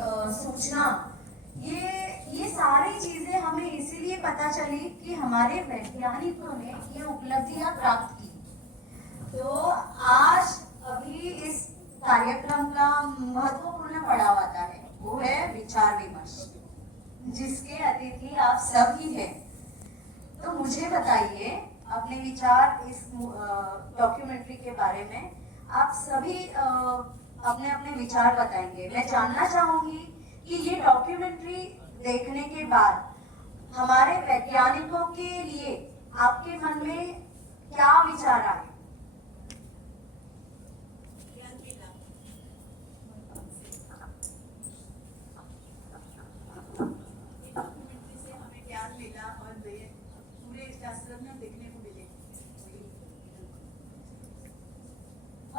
सूचना, ये सारी चीजें हमें इसीलिए पता चली कि हमारे वैज्ञानिकों ने ये उपलब्धियां प्राप्त की। तो आज अभी इस कार्यक्रम का महत्वपूर्ण पड़ाव आता है, वो है विचार विमर्श, जिसके अतिथि आप सब ही हैं। तो मुझे बताइए अपने विचार इस डॉक्यूमेंट्री के बारे में। आप सभी अपने अपने विचार बताएंगे। मैं जानना चाहूंगी कि ये डॉक्यूमेंट्री देखने के बाद हमारे वैज्ञानिकों के लिए आपके मन में क्या विचार आए।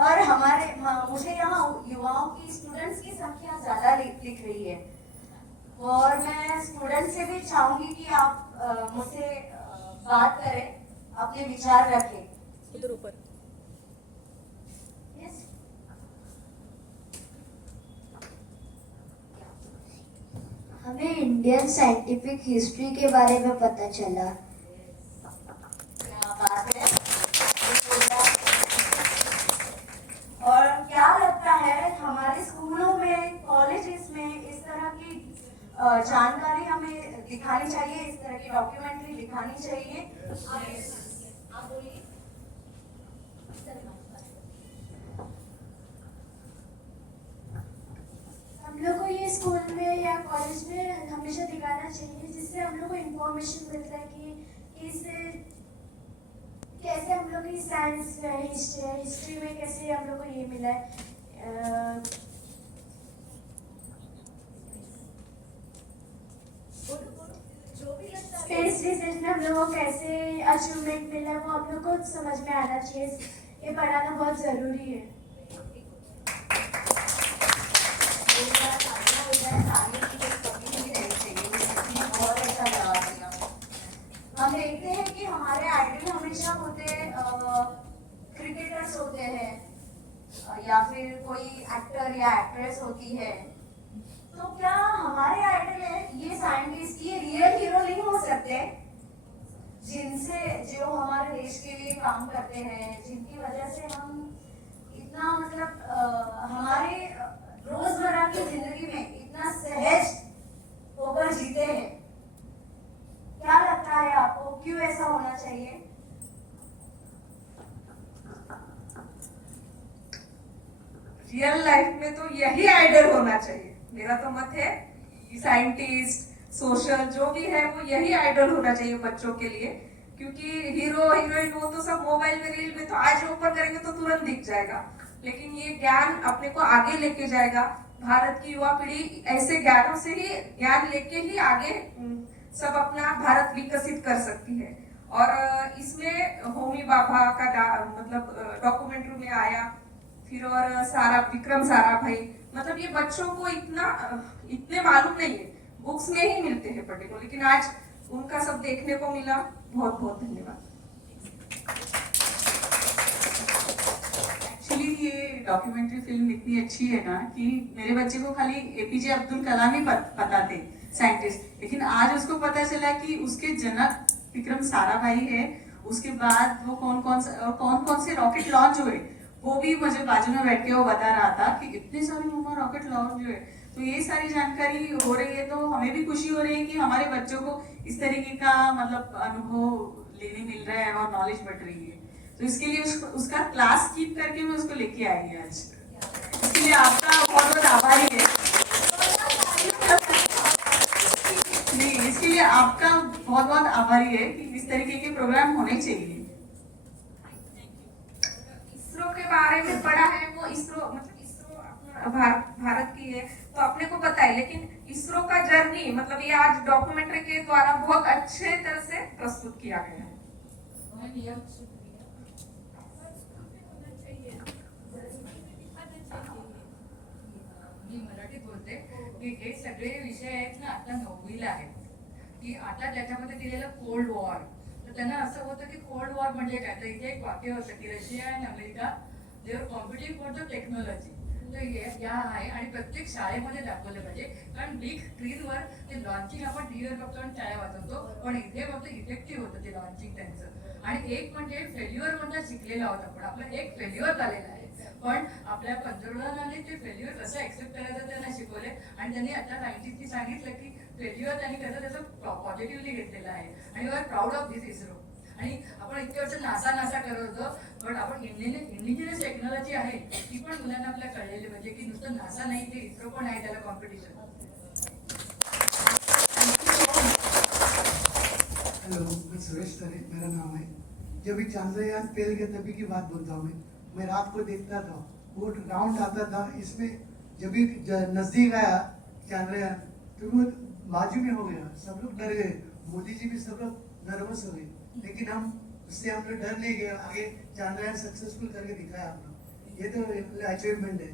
और हमारे मुझे यहाँ युवाओं की, स्टूडेंट्स की संख्या ज्यादा दिख रही है, और मैं स्टूडेंट से भी चाहूंगी कि आप मुझसे बात करें, अपने विचार रखें। उधर ऊपर। यस, हमें इंडियन साइंटिफिक हिस्ट्री के बारे में पता चला। क्या बात है। और क्या लगता है हमारे स्कूलों में, कॉलेजेस में इस तरह की जानकारी हमें दिखानी चाहिए, इस तरह की डॉक्यूमेंट्री दिखानी चाहिए। आप बोलिए। हम लोग को ये स्कूल में या कॉलेज में हमेशा दिखाना चाहिए, जिससे हम लोग को इन्फॉर्मेशन मिलता है कि इससे कैसे हम लोग की साइंस हिस्ट्री में कैसे हम लोग को ये मिला है। स्पेस रिसर्च में हम लोग को कैसे अचीवमेंट मिला है, वो हम लोग को समझ में आना चाहिए। ये पढ़ाना बहुत ज़रूरी है। हम देखते हैं कि हमारे आइडल हमेशा होते क्रिकेटर्स होते हैं, या फिर कोई एक्टर या एक्ट्रेस होती है। तो क्या हमारे आइडल है ये साइंटिस्ट, ये रियल हीरो नहीं हो सकते, जिनसे, जो हमारे देश के लिए काम करते हैं, जिनकी वजह से हम इतना मतलब हमारे रोजमर्रा की जिंदगी में इतना सहज होकर जीते हैं। क्या लगता है आपको, क्यों ऐसा होना चाहिए? रियल लाइफ में तो यही आइडल होना चाहिए। मेरा तो मत है कि साइंटिस्ट, सोशल जो भी है वो यही आइडल होना चाहिए बच्चों के लिए, क्योंकि हीरो हीरोइन वो तो सब मोबाइल में, रील में तो आज ओपन करेंगे तो तुरंत दिख जाएगा, लेकिन ये ज्ञान अपने को आगे लेके जाएगा। भारत की युवा पीढ़ी ऐसे ज्ञानों से ही, ज्ञान लेके ही आगे सब अपना भारत विकसित कर सकती है। और इसमें होमी भाभा का मतलब डॉक्यूमेंट्री में आया, फिर और सारा विक्रम साराभाई, मतलब ये बच्चों को इतने मालूम नहीं है, बुक्स में ही मिलते हैं पढ़ने को, लेकिन आज उनका सब देखने को मिला। बहुत बहुत धन्यवाद। एक्चुअली ये डॉक्यूमेंट्री फिल्म इतनी अच्छी है ना कि मेरे बच्चे को खाली एपीजे अब्दुल कलाम ही पता थे साइंटिस्ट, लेकिन आज उसको पता चला कि उसके जनक विक्रम साराभाई है। उसके बाद वो कौन कौन से रॉकेट लॉन्च हुए, वो भी मुझे बाजू में बैठ के वो बता रहा था कि इतने सारे मम्मा रॉकेट लॉन्च हुए। तो ये सारी जानकारी हो रही है, तो हमें भी खुशी हो रही है कि हमारे बच्चों को इस तरीके का मतलब अनुभव लेने मिल रहा है और नॉलेज बढ़ रही है। तो इसके लिए उसका क्लास कीप करके मैं उसको लेके आई है आज। इसके लिए आपका बहुत बहुत आभारी है। नहीं, इसके लिए आपका बहुत बहुत आभारी है कि इस तरीके के प्रोग्राम होने चाहिए। इसरो के बारे में पढ़ा है, वो इसरो मतलब इसरो भारत की है तो अपने को पता है, लेकिन इसरो का जर्नी मतलब ये आज डॉक्यूमेंट्री के द्वारा बहुत अच्छे तरह से प्रस्तुत किया गया है। मी मराठीत बोलते की हे सगळे विषय आहेत ना आता 9वीला आहेत, की आता त्याच्यामध्ये दिलेलं कोल्ड वॉर, तर त्यांना असं होतं की कोल्ड वॉर म्हणजे काय, तर इथे एक वाक्य होतं की रशिया आणि America they are competing for the technology, या आहे आणि प्रत्येक शाळेमध्ये दाखवलं पाहिजे. कारण बिग स्क्रीनवर ते लॉन्चिंग आपण टीव्हीवर बघतो आणि टाळ्या वाजवतो, पण इथे फक्त इफेक्टिव्ह होतं ते लॉन्चिंग त्यांचं. आणि एक म्हणजे फेल्युअर मधला शिकलेला आहोत आपण, आपलं एक फेल्युअर झालेलं आहे, पण आपल्या पंतप्रधानांनी ते फेल्युअर कसं ऍक्सेप्ट करायचं त्यांना शिकवले. आणि त्यांनी आता सायंटिस्टनी सांगितलं की फेल्युअर त्यांनी कसं त्याचं पॉझिटिव्हली घेतलेलं आहे. आणि we are proud of this ISRO. आणि आपण इतके वर्ष नासा करत होतो, पण आपण इंडिजिनियस टेक्नॉलॉजी आहे ती पण मुलांना आपल्याला कळलेली पाहिजे की नुसतं नासा नाही, ते इस्रो पण आहे, त्याला कॉम्पिटिशन. हेलो, मैं सुरेश तरे मेरा नाम है। जब भी चंद्रयान फेल गया तभी की बात बोलता हूँ मैं रात को देखता था, वो राउंड आता था, इसमें जब भी नजदीक आया चंद्रयान तो वो बाजू में हो गया, सब लोग डर गए, मोदी जी भी सब लोग नर्वस हो गए, लेकिन उससे हम लोग डर नहीं गए, आगे चंद्रयान सक्सेसफुल करके दिखाया हम लोग, ये तो अचीवमेंट है।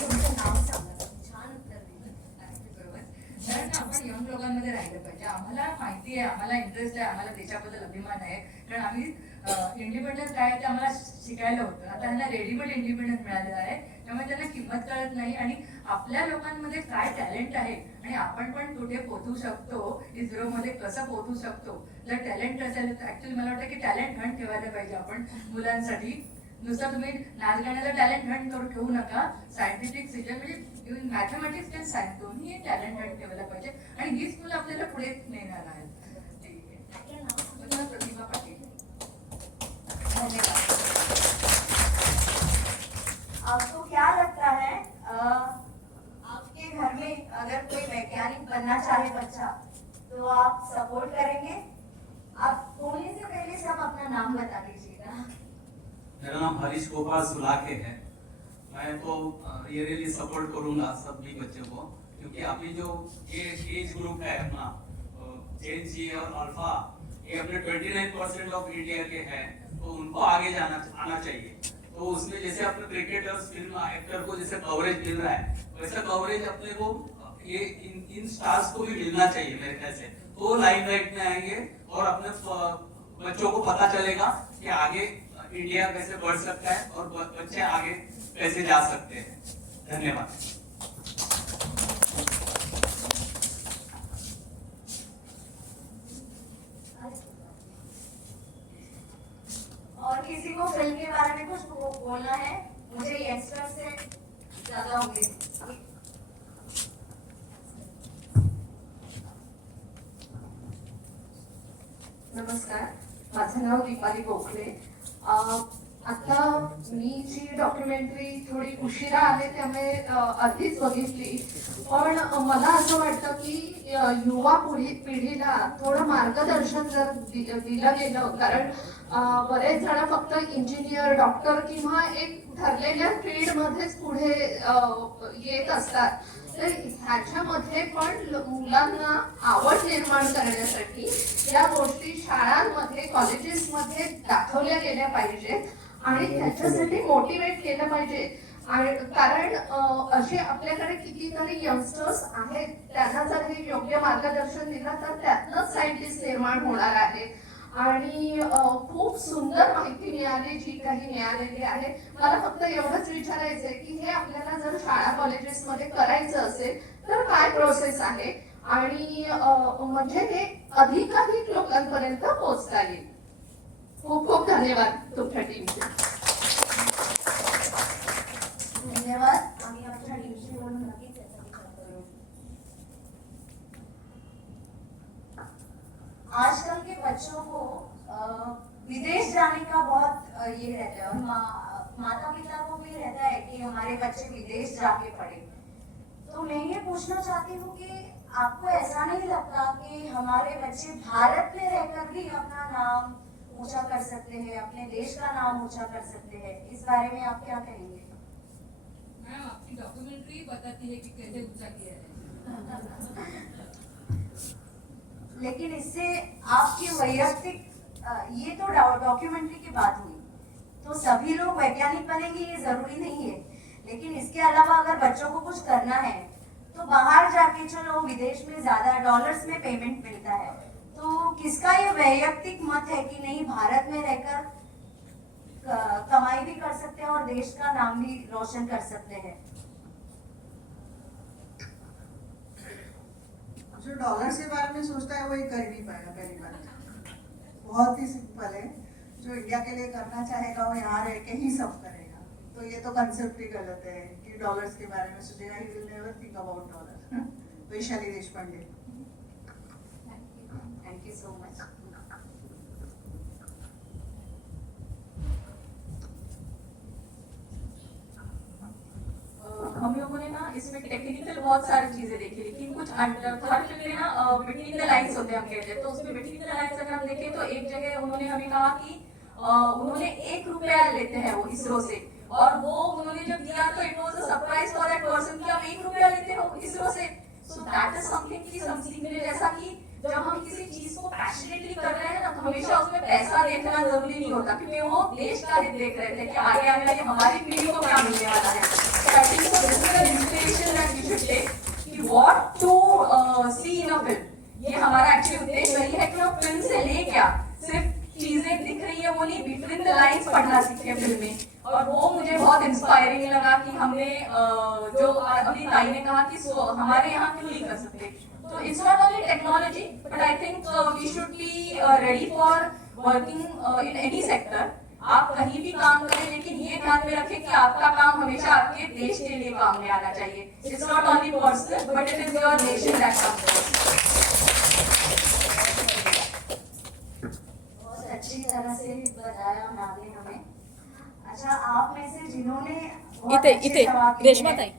तुमचं नाव सांगा, छान उत्तर दिलं. बरोबर. कारण आपण यंग लोकांमध्ये राहिलं पाहिजे. आम्हाला माहिती आहे, आम्हाला इंटरेस्ट आहे, आम्हाला देशाबद्दल अभिमान आहे, कारण आम्ही इंडिपेंडन्स काय ते आम्हाला शिकायला होतं. आता त्यांना रेडीमेड इंडिपेंडन्स मिळालेला आहे, त्यामुळे त्यांना किंमत कळत नाही. आणि आपल्या लोकांमध्ये काय टॅलेंट आहे आणि आपण पण कुठे पोहोचू शकतो, इस्रोमध्ये कसं पोहोचू शकतो. जर टॅलेंट असेल तर ऍक्च्युअली मला वाटतं की टॅलेंट हंट ठेवायला पाहिजे आपण मुलांसाठी. नुसतं तुम्ही नाच गाण्याचा टॅलेंट हंट करून ठेवू नका, सायंटिफिक सिजन म्हणजे इव्हन मॅथमॅटिक्स अँड सायन्स दोन्ही टॅलेंट हंट ठेवायला पाहिजे. आणि ही स्कूल आपल्याला पुढे नेणार आहे. प्रतिभा पाटील. धन्यवाद. आपको क्या लगता है आपके घर में अगर कोई वैज्ञानिक बनना चाहे बच्चा तो आप सपोर्ट करेंगे? आप बोलने से पहले सब अपना नाम बता दीजिएगा. मेरा नाम हरीश गोपाल सुलाखे है। मैं तो ये रियली सपोर्ट करूंगा सभी बच्चों को, क्योंकि अभी जो ये एज ग्रुप है अपना जेन जी और अल्फा, ये अपने 29% ऑफ इंडिया के हैं, तो उनको आगे आना चाहिए। तो उसमें जैसे अपने क्रिकेटर्स, फिल्म एक्टर को जैसे कवरेज मिल रहा है, वैसा कवरेज अपने को ये इन स्टार्स को भी मिलना चाहिए मेरे ख्याल से। तो लाइमलाइट में आएंगे और अपने बच्चों को पता चलेगा कि आगे इंडिया कैसे बढ़ सकता है और बच्चे आगे कैसे जा सकते हैं। धन्यवाद। और किसी को फिल्म के बारे में कुछ बोलना है? मुझे यंगस्टर से ज्यादा होंगे. नमस्कार, माझं नाव दीपाली गोखले. आता मी जी डॉक्युमेंटरी थोडी उशिरा आले त्यामुळे आधीच बघितली, पण मला असं वाटतं की युवा पिढीला थोडं मार्गदर्शन जर दिलं गेलं, कारण बरेच जण फक्त इंजिनियर, डॉक्टर किंवा एक ठरलेल्या फील्डमध्येच पुढे येत असतात. तर ह्याच्यामध्ये पण मुलांना आवड निर्माण करण्यासाठी या गोष्टी शाळांमध्ये, कॉलेजेसमध्ये दाखवल्या गेल्या पाहिजेत आणि त्याच्यासाठी मोटिवेट केलं पाहिजे. कारण असे आपल्याकडे कितीतरी यंगस्टर्स आहेत, त्यांना जर हे योग्य मार्गदर्शन दिलं तर त्यातनंच सायंटिस्ट निर्माण होणार आहे. आणि खूप सुंदर माहिती मिळाली, जी काही मिळालेली आहे. मला फक्त एवढंच विचारायचंय की हे आपल्याला जर शाळा कॉलेजेसमध्ये करायचं असेल तर काय प्रोसेस आहे, आणि म्हणजे हे अधिकाधिक लोकांपर्यंत पोहोचता येईल. खूप खूप धन्यवाद तुमच्या टीमचे. धन्यवाद. आम्ही आमच्या टीमशी बोलून नक्कीच याचा विचार करू. आजकल के बच्चों को विदेश जाने का बहुत ये रहता है, और माता पिता को भी रहता है कि हमारे बच्चे विदेश जाके पढ़े. तो मैं ये पूछना चाहती हूँ कि आपको ऐसा नहीं लगता कि हमारे बच्चे भारत में रहकर भी अपना नाम ऊंचा कर सकते हैं, अपने देश का नाम ऊंचा कर सकते हैं? इस बारे में आप क्या कहेंगे? मैम, आपकी डॉक्यूमेंट्री बताती है कि कैसे ऊंचा किया है. लेकिन इससे आपकी वैयक्तिक ये तो डॉक्यूमेंट्री की बात हुई, तो सभी लोग वैज्ञानिक बनेंगे ये जरूरी नहीं है. लेकिन इसके अलावा अगर बच्चों को कुछ करना है तो बाहर जाके, चलो विदेश में ज्यादा डॉलर्स में पेमेंट मिलता है, तो किसका ये वैयक्तिक मत है कि नहीं भारत में रहकर कमाई भी कर सकते हैं और देश का नाम भी रोशन कर सकते हैं। जो डॉलर्स के बारे में सोचता है वो ये कर ही नहीं पाएगा। पहली बात बहुत ही सिंपल है, जो इंडिया के लिए करना चाहेगा वो यहाँ रह के ही सब करेगा। तो ये तो कंसेप्ट ही गलत है कि डॉलर्स के बारे में सोचेगा। He will never think about dollar. Vaishali Deshpande. Thank you so much. हम लोगों ने ना इसमें टेक्निकल बहुत सारी चीजें देखी, लेकिन कुछ हर फिल्म में ना बिटवीन द लाइन्स होते हैं हम कहते हैं, तो उसमें बिटवीन द लाइन्स अगर हम देखें तो एक जगह उन्होंने हमें कहा कि उन्होंने 1 रुपया लेते हैं वो इसरो से, और वो उन्होंने जब दिया तो it was a surprise for that person कि हम 1 रुपया लेते हो इसरो से। सो दैट इज समथिंग की हम सीखने जैसा कि जब हम किसी चीज को पैशनेटली कर रहे हैं ना तो हमेशा उसमें पैसा देखना जरूरी नहीं होता, क्योंकि वो देश का हित देख रहे थे कि आगे आने वाली हमारी पीढ़ी को क्या मिलने वाला है। So I think so this is an inspiration that we should take कि what to see in a film। ये हमारा एक्चुअली उद्देश्य वही है कि हम फिल्म से ले क्या, सिर्फ चीजें दिख रही है वो नहीं, बिटवीन द लाइन्स पढ़ना सीखे फिल्म में। और वो मुझे बहुत इंस्पायरिंग लगा कि हमने जो अभी ताई ने कहा कि हमारे यहाँ क्यों नहीं कर सकते। तो it's not only technology but I think we should be ready for working in any sector. आप कहीं भी काम करें, लेकिन ये ध्यान में रखें कि आपका काम हमेशा आपके देश के लिए काम में आना चाहिए। It's not only personal but it is your nation that comes. बहुत अच्छी तरह से बताया मैम ने हमें। अच्छा, आप में से जिन्होंने बहुत अच्छे सवाल किए रेशमा हैं- ताई।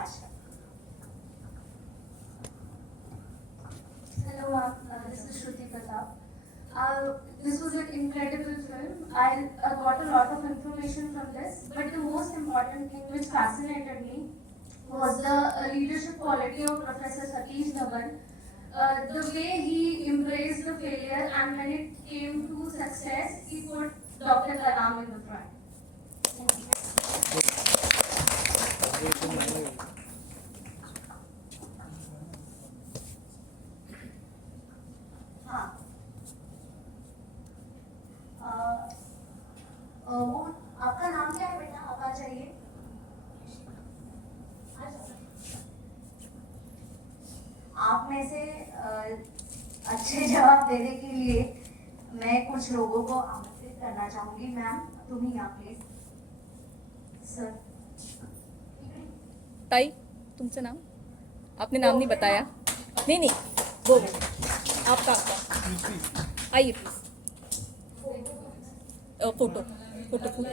अच्छा, Hello, this is Shruti Pratap. This was an incredible film. I got a lot of information from this, but the most important thing which fascinated me was the leadership quality of Professor Satish Dhawan. The way he embraced the failure, and when it came to success, he put Dr. Kalam in the front. Thank you. हाँ, वो आपका नाम क्या है बेटा? आप आ जाइए। आप में से अच्छे जवाब देने के लिए मैं कुछ लोगों को आमंत्रित करना चाहूंगी। मैम, तुम ही यहाँ प्लीज। सर, ताई तुमचं नाम? आपने नाम नहीं बताया। नहीं नहीं वो आपका आइए please. Photo photo photo.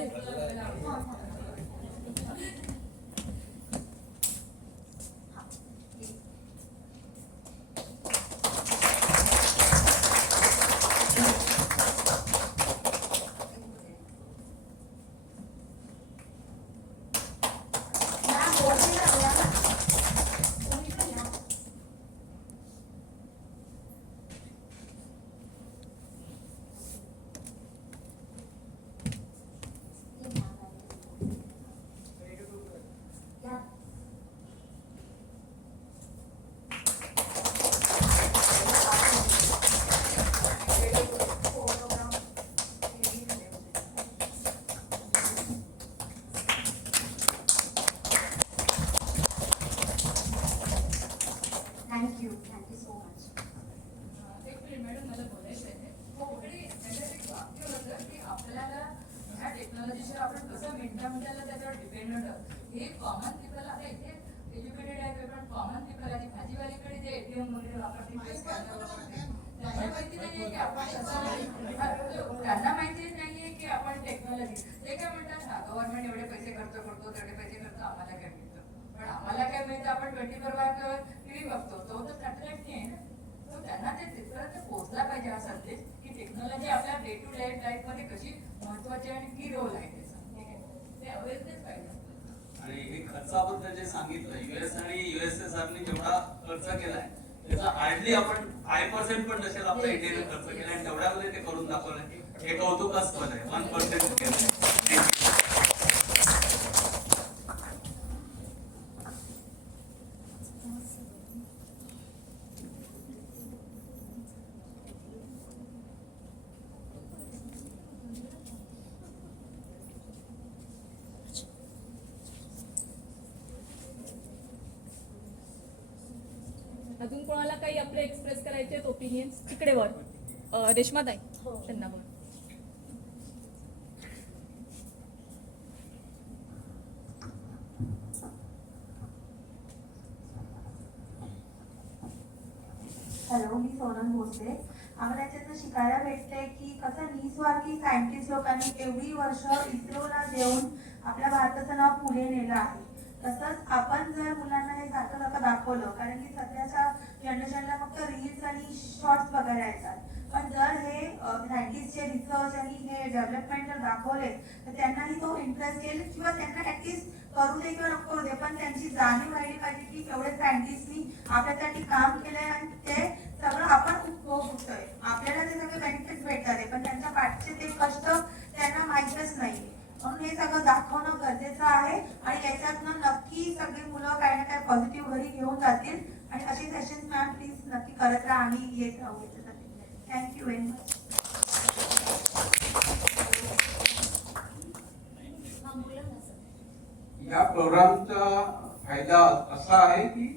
Ma'am बोलिए ना भैया। तुम ही तो यहाँ। Yeah. Thank you so much. एक मिनिट मॅडम, मला बोलायचं आहे. इकडे त्याच्यात एक वाक्य होतं की आपल्याला ह्या टेक्नॉलॉजीशिवाय आपण कसं मिनिटाला त्याच्यावर डिपेंडंट आहोत. हे कॉमन पीपल आता इथे एज्युकेटेड आहे, पण कॉमन पीपल आहे भाजीवालीकडे जे एटीएम वगैरे वापरते त्यांना माहिती नाहीये की आपण त्यांना माहिती नाहीये की आपण टेक्नॉलॉजी. ते काय म्हणतात ना, गव्हर्नमेंट एवढे पैसे खर्च करतो, तेवढे पैसे करतो, आम्हाला काय मिळतं. पण आम्हाला काय मिळतं, आपण 24/7 टीव्ही बघतो, तो तर कटलेट नाही आहे ना. तो त्यांना ते तिथपर्यंत पोहोचला पाहिजे हा संदेश की टेक्नॉलॉजी आपल्या डे टू डे लाईफ मध्ये कशी महत्वाची आणि की रोल आहे त्याचा. ठीक आहे, ते अवेअरनेस पाहिजे. आणि हे खर्चाबद्दल जे सांगितलं, युएस आणि युएसएसआरने जेवढा खर्च केलाय त्याचा हार्डली आपण 5% पण नसेल आपल्या इंडियाने खर्च केला, आणि तेवढ्यामध्ये ते करून दाखवलंय. हे कौतुकास्पद आहे. 1% केलंय. अजून कोणाला काही आपले एक्सप्रेस करायचे आहेत ओपिनियन्स तिकडे वर रेश्माताई त्यांना वर. हॅलो, मी सोनल भोसले. आम्हाला याच्यातनं शिकायला भेटतंय की कसं निस्वार्थी सायंटिस्ट लोकांनी एवढी वर्ष इस्रोला देऊन आपल्या भारताचं नाव पुढे नेलं आहे. तसंच आपण जर मुलांना हे सारखं सारखं दाखवलं, कारण की सध्याच्या जनरेशनला फक्त रील्स आणि शॉर्ट्स बघायला येतात, पण जर हे सायंटिस्टचे रिसर्च आणि हे डेव्हलपमेंट जर दाखवले तर त्यांनाही तो इंटरेस्ट येईल, किंवा त्यांना ऍटलिस्ट करू दे किंवा नको करू दे, पण त्यांची जाणीव राहिली पाहिजे की एवढे सायंटिस्टनी आपल्यासाठी काम केलंय आणि ते सगळं आपण उपभोगतोय. आपल्याला ते सगळे बेनिफिट्स भेटतात आहे, पण त्यांच्या पाठचे ते कष्ट त्यांना माहीतच नाही. म्हणून हे सगळं दाखवणं गरजेचं आहे आणि याच्यातनं नक्की सगळी मुलं काही ना काही पॉझिटिव्ह घरी घेऊन जातील. आणि अशी सेशन्स मॅम प्लीज नक्की करत राहा, आम्ही येत राहू याच्यासाठी. Thank you very much. या प्रोग्रामचा फायदा असा आहे की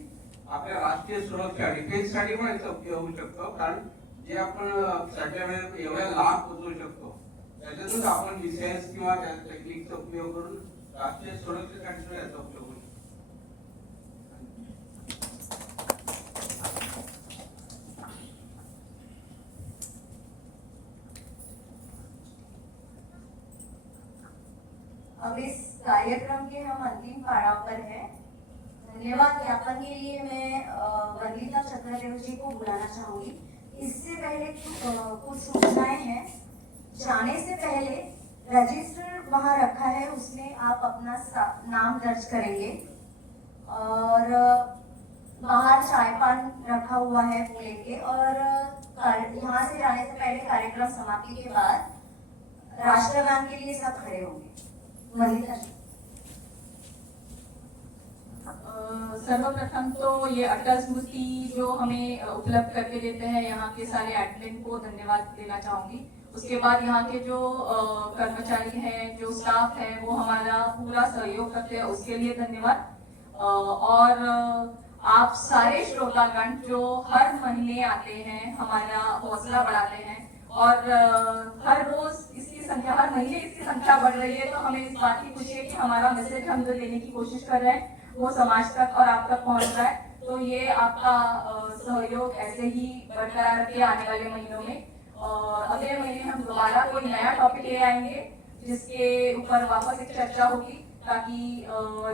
आपल्या राष्ट्रीय सुरक्षा डिफेन्ससाठी पण याचा उपयोग होऊ शकतो, कारण जे आपण सॅटेलाइट एवढ्या लांब पोहोचवू शकतो त्याच्यातून आपण मिसाइल्स किंवा त्या टेक्निकचा उपयोग करून राष्ट्रीय सुरक्षेसाठी सुद्धा याचा उपयोग होऊ शकतो. अब इस कार्यक्रम के हम अंतिम पड़ाव पर हैं. धन्यवाद ज्ञापन के लिए मैं वंदिता चक्रदेव जी को बुलाना चाहूंगी. इससे पहले कुछ सूचनाएं हैं. जाने से पहले रजिस्टर वहां रखा है, उसमें आप अपना नाम दर्ज करेंगे. और बाहर चाय पान रखा हुआ है वो लेके, और यहाँ से जाने से पहले कार्यक्रम समाप्ति के बाद राष्ट्रगान के लिए सब खड़े होंगे. सर्वप्रथम तो ये अटल स्मृति जो हमें उपलब्ध करके देते हैं, यहाँ के सारे एडमिन को धन्यवाद देना चाहूंगी. उसके बाद यहाँ के जो कर्मचारी हैं, जो स्टाफ है, वो हमारा पूरा सहयोग करते हैं, उसके लिए धन्यवाद. और आप सारे श्रोतागण जो हर महीने आते हैं, हमारा हौसला बढ़ाते हैं, और हर रोज इसकी संख्या, हर महीने इसकी संख्या बढ़ रही है, तो हमें इस बात की खुशी है कि हमारा मैसेज हम जो देने की कोशिश कर रहे हैं वो समाज तक और आप तक पहुंच रहा है. तो ये आपका सहयोग ऐसे ही बरकरार रखिए आने वाले महीनों में. और अगले महीने हम दोबारा कोई नया टॉपिक ले आएंगे जिसके ऊपर वापस एक चर्चा होगी, ताकि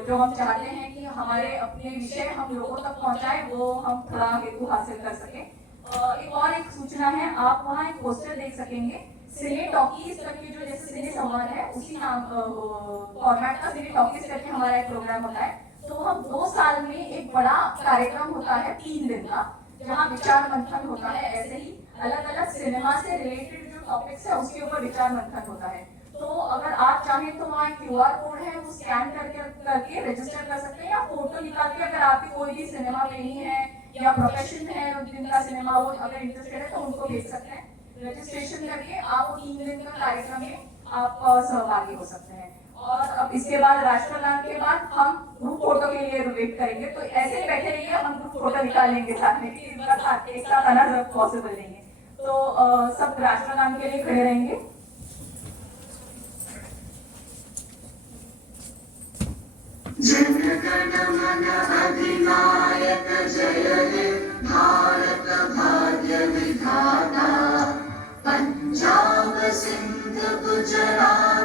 जो हम चाहते हैं कि हमारे अपने विषय हम लोगों तक पहुंचाए, वो हम थोड़ा हेतु हासिल कर सके. एक सूचना है, आप वहाँ एक पोस्टर देख सकेंगे, सिने टॉकीज करके, जो जैसे सिने संवाद है उसी नाम फॉर्मेट का सिने टॉकीज करके हमारा एक प्रोग्राम होता है. तो हम 2 साल में एक बड़ा कार्यक्रम होता है 3 दिन का, जहाँ विचार मंथन होता है. ऐसे ही अलग अलग सिनेमा से रिलेटेड जो टॉपिक्स है उसके ऊपर विचार मंथन होता है. तो अगर आप चाहें तो वहाँ QR कोड है, वो स्कैन करके रजिस्टर कर सकते हैं, या फोटो निकाल के, अगर आपकी कोई भी सिनेमा प्रेमी है या प्रोफेशन है जिनका सिनेमा वो अगर इंटरेस्टेड है तो उनको भेज सकते हैं. रजिस्ट्रेशन करके आप 3 दिन का कार्यक्रम में आप सहभागी हो सकते हैं. और अब इसके बाद राष्ट्रगान के बाद हम ग्रुप फोटो के लिए वेट करेंगे. तो ऐसे ही बैठे रहिए, हम ग्रुप फोटो निकालेंगे साथ में, एक साथ आना जब पॉसिबल नहीं है. तो सब राष्ट्रगान के लिए खड़े रहेंगे. जनगण मन अधिनायक जय हे भारत भाग्य विधाता. पंजाब सिंध गुजरात